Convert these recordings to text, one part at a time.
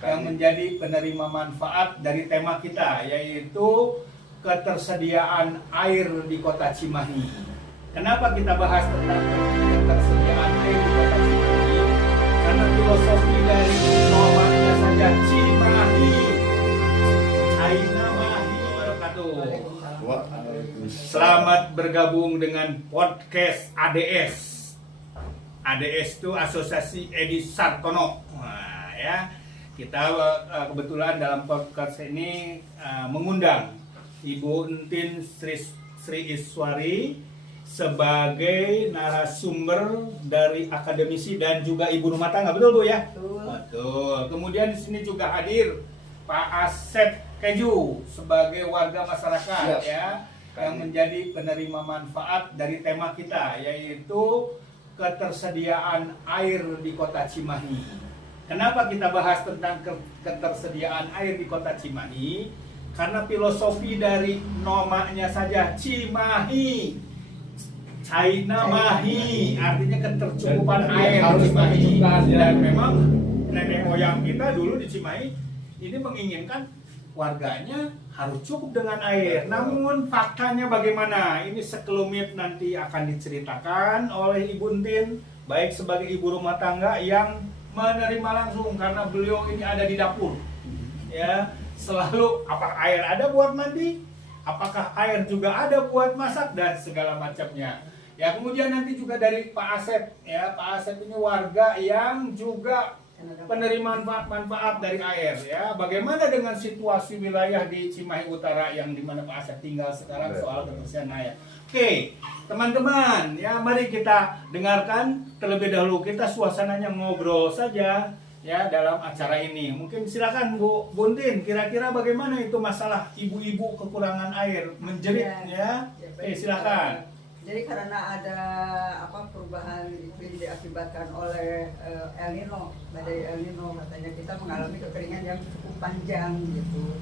yang menjadi penerima manfaat dari tema kita, yaitu ketersediaan air di Kota Cimahi. Kenapa kita bahas tentang ketersediaan air di Kota Cimahi? Karena filosofi dari namanya saja Cimahi, China Mahi Wabarakatuh. Selamat bergabung dengan podcast ADS. ADS itu Asosiasi Edi Sartono. Nah, ya, kita kebetulan dalam podcast ini mengundang Ibu Entin Sri Iswari sebagai narasumber dari akademisi dan juga ibu rumah tangga, betul Bu ya? Betul. Betul. Kemudian di sini juga hadir Pak Asep Keju sebagai warga masyarakat ya, yang menjadi penerima manfaat dari tema kita, yaitu ketersediaan air di Kota Cimahi. Kenapa kita bahas tentang ketersediaan air di Kota Cimahi? Karena filosofi dari namanya saja Cimahi, China Mahi, artinya ketercukupan air di Cimahi. Dan memang nenek moyang kita dulu di Cimahi ini menginginkan warganya harus cukup dengan air. Namun faktanya bagaimana? Ini sekelumit nanti akan diceritakan oleh Ibu Entin, baik sebagai ibu rumah tangga yang menerima langsung karena beliau ini ada di dapur. Ya, selalu apakah air ada buat mandi? Apakah air juga ada buat masak dan segala macamnya. Ya, kemudian nanti juga dari Pak Asep ya, Pak Asep ini warga yang juga penerima manfaat dari air ya. Bagaimana dengan situasi wilayah di Cimahi Utara yang dimana Pak Asep tinggal sekarang soal ketersediaan air? Oke, teman-teman ya, mari kita dengarkan terlebih dahulu, kita suasananya ngobrol saja ya dalam acara ini. Mungkin silakan Bu Buntin, kira-kira bagaimana itu masalah ibu-ibu kekurangan air menjerit ya? Oke, silakan. Jadi karena ada perubahan iklim diakibatkan oleh El Nino, badai El Nino, katanya kita mengalami kekeringan yang cukup panjang gitu.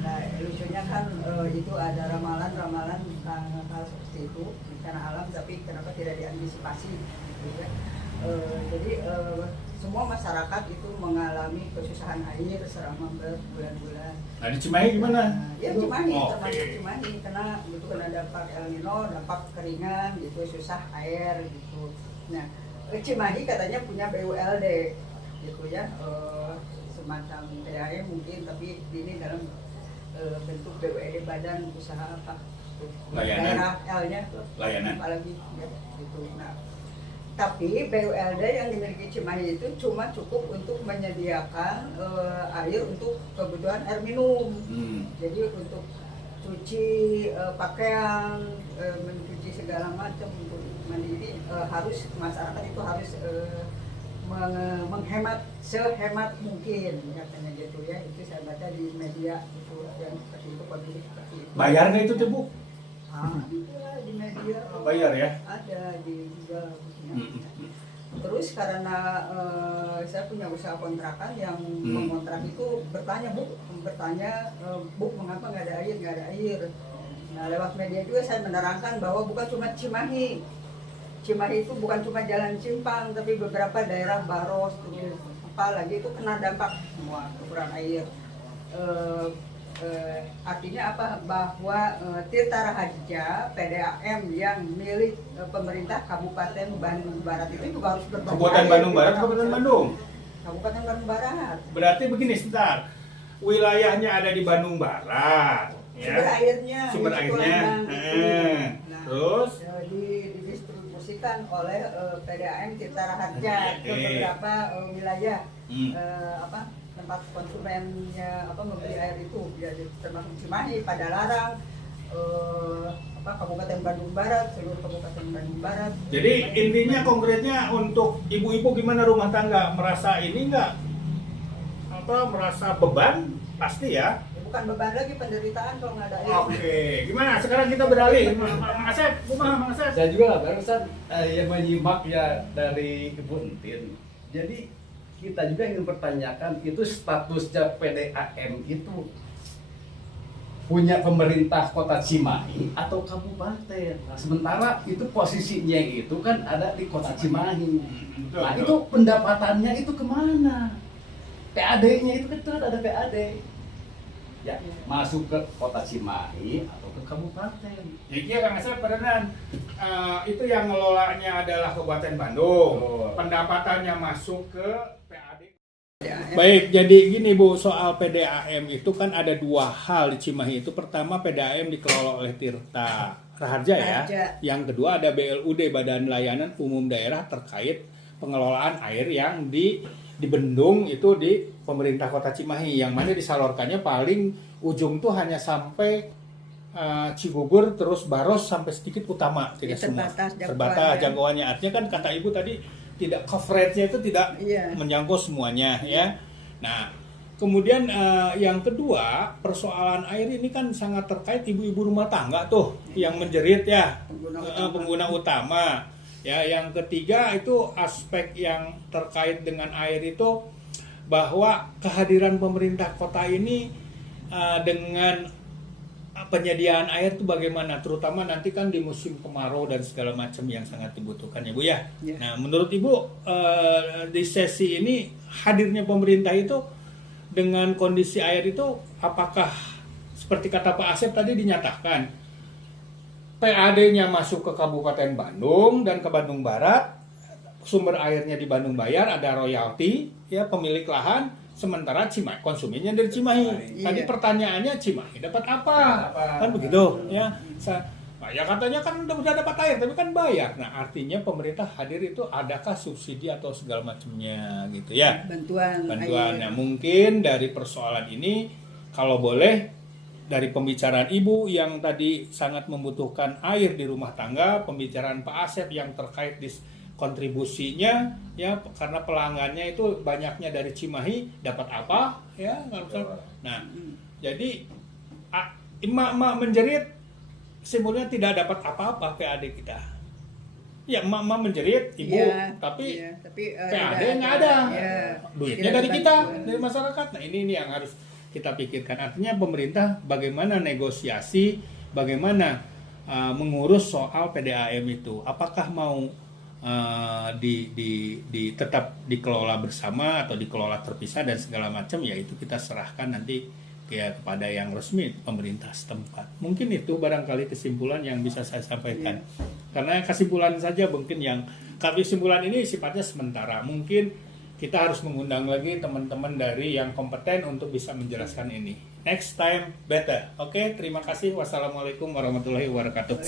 Nah, lucunya kan itu ada ramalan-ramalan tentang hal seperti itu, bencana alam, tapi kenapa tidak diantisipasi gitu ya. Jadi semua masyarakat itu mengalami kesusahan air selama berbulan-bulan. Nah, di Cimahi gimana? Ya Cimahi, termasuk Oke. Cimahi, karena itu kena dampak El Nino, dampak keringan gitu, susah air gitu. Nah, Cimahi katanya punya BULD gitu ya, semacam PDAM mungkin, tapi ini dalam bentuk BULD, badan usaha apa? Layanan. Daerah L-nya, Layanan. apalagi ya, gitu. Nah, tapi BULD yang dimiliki Cimahi itu cuma cukup untuk menyediakan air untuk kebutuhan air minum. Jadi untuk cuci pakaian, mencuci segala macam, untuk mandiri harus masyarakat itu harus menghemat sehemat mungkin, katanya gitu ya. Itu saya baca di media itu yang seperti itu, kondisi seperti itu. Bayar nggak itu Bu? Iya, di media. Bayar ya? Ada di Google. Terus karena saya punya usaha kontrakan yang mengontrak itu bertanya Bu, mengapa nggak ada air? Nah, lewat media juga saya menerangkan bahwa bukan cuma Cimahi itu bukan cuma Jalan Simpang, tapi beberapa daerah Baros, apalagi itu kena dampak semua kekurangan air. Artinya apa? Bahwa Tirta Raharja PDAM yang milik pemerintah Kabupaten Bandung Barat itu juga harus berbagi. Kabupaten Bandung Barat, Kabupaten Bandung. Kabupaten Bandung Barat. Berarti begini, sebentar. Wilayahnya ada di Bandung Barat. Ya. Sumber airnya. Nah, terus didistribusikan oleh PDAM Tirta Raharja ke beberapa wilayah. Tempat konsumennya membeli air itu, ya, termasuk Cimahi, Padalarang, Kabupaten Bandung Barat, seluruh Kabupaten Bandung Barat. Jadi intinya konkretnya untuk ibu-ibu gimana rumah tangga, merasa ini enggak merasa beban pasti ya? Bukan beban lagi, penderitaan kalau nggak ada air. Oke, gimana sekarang kita beralih? Mang Asep, Mang Asep. Saya juga barusan yang menyimak ya dari Ibu Entin. Jadi kita juga ingin pertanyakan itu statusnya PDAM itu punya pemerintah kota Cimahi atau kabupaten. Nah, sementara itu posisinya itu kan ada di kota Cimahi. Nah, itu pendapatannya itu kemana? PAD-nya itu betul ada PAD. Ya, masuk ke kota Cimahi atau ke kabupaten. Jadi ya Kang Asep beneran itu yang ngelolanya adalah Kabupaten Bandung. Oh. Pendapatannya masuk ke PAD. PDAM. Baik, jadi gini Bu, soal PDAM itu kan ada dua hal di Cimahi itu. Pertama PDAM dikelola oleh Tirta Raharja ya. Raharja. Yang kedua ada BLUD, Badan Layanan Umum Daerah terkait pengelolaan air yang dibendung itu di pemerintah Kota Cimahi, yang mana disalurkannya paling ujung tuh hanya sampai Cigugur, terus Baros sampai sedikit Utama, tidak semua Terbatas jangkauannya. terbatas jangkauannya. Artinya kan kata Ibu tadi tidak coveragenya itu tidak Iya. menjangkau semuanya ya. Nah, kemudian yang kedua, persoalan air ini kan sangat terkait ibu-ibu rumah tangga tuh yang menjerit ya, pengguna utama. Ya, yang ketiga itu aspek yang terkait dengan air itu bahwa kehadiran pemerintah kota ini dengan penyediaan air itu bagaimana, terutama nanti kan di musim kemarau dan segala macam yang sangat dibutuhkan ya Bu ya. Ya. Nah, menurut Ibu di sesi ini hadirnya pemerintah itu dengan kondisi air itu apakah seperti kata Pak Asep tadi dinyatakan PAD-nya masuk ke Kabupaten Bandung dan ke Bandung Barat, sumber airnya di Bandung bayar, ada royalti ya pemilik lahan, sementara Cimahi konsumennya dari Cimahi. Tadi Iya. pertanyaannya Cimahi dapat apa? Kan begitu ya. Nah, ya katanya kan udah dapat air tapi kan bayar. Nah, artinya pemerintah hadir itu adakah subsidi atau segala macamnya gitu ya. Bantuan Bantuan. air. Nah, mungkin dari persoalan ini kalau boleh dari pembicaraan Ibu yang tadi sangat membutuhkan air di rumah tangga, pembicaraan Pak Asep yang terkait di kontribusinya ya karena pelanggannya itu banyaknya dari Cimahi dapat apa ya. Nah, jadi emak-emak menjerit simpulnya tidak dapat apa-apa PAD kita. Ya, emak-emak menjerit, Ibu, Iya, tapi iya, tapi PAD tidak nggak ada. Iya. Duitnya Tidak dari ada kita, bantuan. dari masyarakat. Nah, ini yang harus kita pikirkan. Artinya pemerintah bagaimana negosiasi, bagaimana mengurus soal PDAM itu. Apakah mau tetap dikelola bersama atau dikelola terpisah dan segala macam, ya itu kita serahkan nanti ya kepada yang resmi pemerintah setempat. Mungkin itu barangkali kesimpulan yang bisa saya sampaikan. Karena kesimpulan saja mungkin kesimpulan ini sifatnya sementara. Mungkin kita harus mengundang lagi teman-teman dari yang kompeten untuk bisa menjelaskan ini. Next time better. Oke, terima kasih. Wassalamualaikum warahmatullahi wabarakatuh.